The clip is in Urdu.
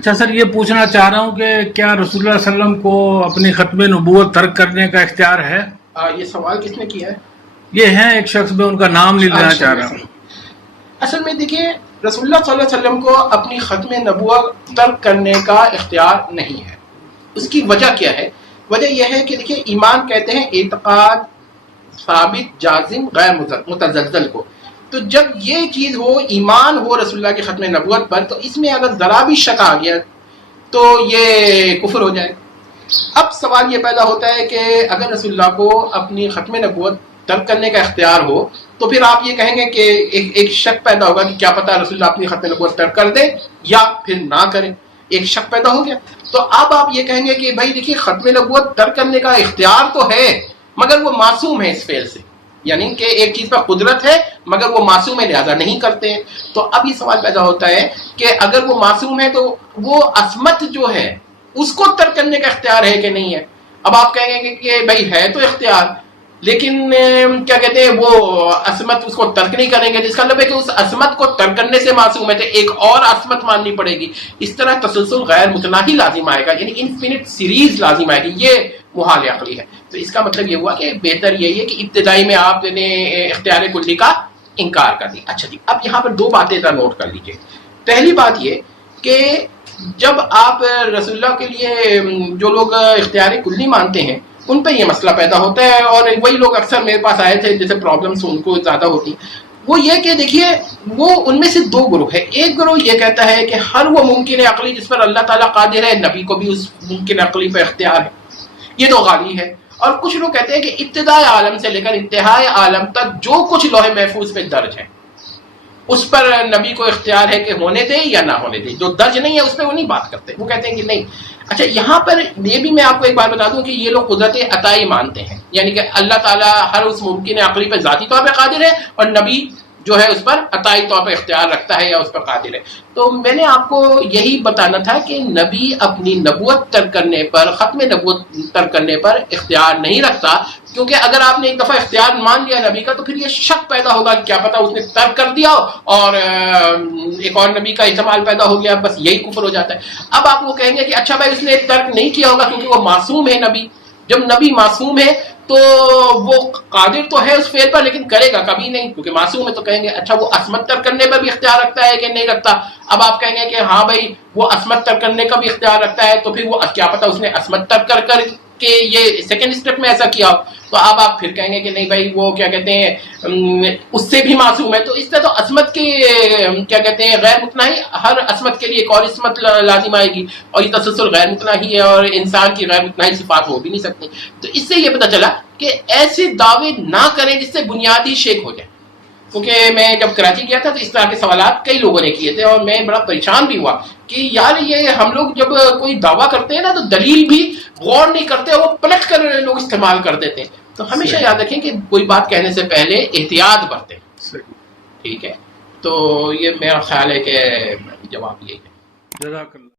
اچھا سر، یہ پوچھنا چاہ رہا ہوں کہ کیا رسول اللہ صلی اللہ علیہ وسلم کو اپنی ختم نبوت ترک کرنے کا اختیار ہے؟ یہ سوال کس نے کیا ہے؟ یہ ہیں ایک شخص، میں ان کا نام نہیں لینا چاہ رہا ہوں۔ اصل میں دیکھیے، رسول اللہ صلی اللہ علیہ وسلم کو اپنی ختم نبوت ترک کرنے کا اختیار نہیں ہے۔ اس کی وجہ کیا ہے؟ وجہ یہ ہے کہ دیکھیے، ایمان کہتے ہیں اعتقاد ثابت جازم غیر متزلزل کو، تو جب یہ چیز ہو، ایمان ہو رسول اللہ کی ختم نبوت پر، تو اس میں اگر ذرا بھی شک آ گیا تو یہ کفر ہو جائے۔ اب سوال یہ پیدا ہوتا ہے کہ اگر رسول اللہ کو اپنی ختم نبوت ترک کرنے کا اختیار ہو تو پھر آپ یہ کہیں گے کہ ایک شک پیدا ہوگا کہ کیا پتہ رسول اللہ اپنی ختم نبوت ترک کر دے یا پھر نہ کرے، ایک شک پیدا ہو گیا۔ تو اب آپ یہ کہیں گے کہ بھائی دیکھیے، ختم نبوت ترک کرنے کا اختیار تو ہے مگر وہ معصوم ہے اس فعل سے، یعنی کہ ایک چیز پر قدرت ہے مگر وہ معصوم ہے، لہذا نہیں کرتے ہیں۔ تو اب یہ سوال پیدا ہوتا ہے کہ اگر وہ معصوم ہے تو وہ عصمت جو ہے اس کو ترک کرنے کا اختیار ہے کہ نہیں ہے؟ اب آپ کہیں گے کہ بھائی ہے تو اختیار، لیکن کیا کہتے ہیں وہ عصمت اس کو ترک نہیں کریں گے، جس کا مطلب ہے کہ اس عصمت کو ترک کرنے سے معصوم ہے تو ایک اور عصمت ماننی پڑے گی۔ اس طرح تسلسل غیر متناہی لازم آئے گا، یعنی انفینٹ سیریز لازم آئے گی، یہ محال عقلی ہے۔ تو اس کا مطلب یہ ہوا کہ بہتر یہی ہے کہ ابتدائی میں آپ نے اختیار کلی کا انکار کر دی۔ اچھا جی، اب یہاں پر دو باتیں ذرا نوٹ کر لیجیے۔ پہلی بات یہ کہ جب آپ رسول اللہ کے لیے جو لوگ اختیار کلی مانتے ہیں ان پہ یہ مسئلہ پیدا ہوتا ہے، اور وہی لوگ اکثر میرے پاس آئے تھے جیسے پرابلمس ان کو زیادہ ہوتی، وہ یہ کہ دیکھیے، وہ ان میں سے دو گروہ ہے۔ ایک گروہ یہ کہتا ہے کہ ہر وہ ممکن عقلی جس پر اللہ تعالیٰ قادر ہے، نبی کو بھی اس ممکن عقلی پہ اختیار ہے، یہ تو غالی ہے۔ اور کچھ لوگ کہتے ہیں کہ ابتدائی عالم سے لے کر انتہائی عالم تک جو کچھ لوح محفوظ پہ درج ہے اس پر نبی کو اختیار ہے کہ ہونے دے یا نہ ہونے دے، جو درج نہیں ہے اس پہ وہ نہیں بات کرتے، وہ کہتے ہیں کہ نہیں۔ اچھا، یہاں پر یہ بھی میں آپ کو ایک بات بتا دوں کہ یہ لوگ قدرت عطائی مانتے ہیں، یعنی کہ اللہ تعالیٰ ہر اس ممکن عقلی پہ ذاتی طور پہ قادر ہے اور نبی جو ہے اس پر عطائی طور پہ اختیار رکھتا ہے یا اس پر قادر ہے۔ تو میں نے آپ کو یہی بتانا تھا کہ نبی اپنی نبوت ترک کرنے پر، ختم نبوت ترک کرنے پر اختیار نہیں رکھتا، کیونکہ اگر آپ نے ایک دفعہ اختیار مان لیا نبی کا تو پھر یہ شک پیدا ہوگا کہ کیا پتہ اس نے ترک کر دیا اور ایک اور نبی کا احتمال پیدا ہو گیا، بس یہی کفر ہو جاتا ہے۔ اب آپ وہ کہیں گے کہ اچھا بھائی اس نے ترک نہیں کیا ہوگا کیونکہ وہ معصوم ہے نبی۔ جب نبی معصوم ہے تو وہ قادر تو ہے اس فعل پر لیکن کرے گا کبھی نہیں کیونکہ معصوم ہے۔ تو کہیں گے اچھا وہ عصمت ترک کرنے پر بھی اختیار رکھتا ہے کہ نہیں رکھتا؟ اب آپ کہیں گے کہ ہاں بھائی وہ عصمت ترک کرنے کا بھی اختیار رکھتا ہے، تو پھر وہ کیا پتہ اس نے عصمت ترک کر کے یہ سیکنڈ اسٹیپ میں ایسا کیا ہو، تو اب آپ پھر کہیں گے کہ نہیں بھائی وہ کیا کہتے ہیں اس سے بھی معصوم ہے۔ تو اس طرح تو عصمت کے کیا کہتے ہیں غیر متناہی، ہر عصمت کے لیے ایک اور عصمت لازم آئے گی، اور یہ تسلسل غیر متناہی ہے اور انسان کی غیر متناہی صفات ہو بھی نہیں سکتی۔ تو اس سے یہ پتہ چلا کہ ایسے دعوے نہ کریں جس سے بنیادی شک ہو جائے، کیونکہ میں جب کراچی گیا تھا تو اس طرح کے سوالات کئی لوگوں نے کیے تھے اور میں بڑا پریشان بھی ہوا کہ یار یہ ہم لوگ جب کوئی دعویٰ کرتے ہیں نا تو دلیل بھی غور نہیں کرتے، وہ پلٹ کر لوگ استعمال کر دیتے ہیں۔ تو ہمیشہ یاد رکھیں کہ کوئی بات کہنے سے پہلے احتیاط برتیں، ٹھیک ہے؟ تو یہ میرا خیال ہے کہ جواب یہی ہے۔ جزاک اللہ۔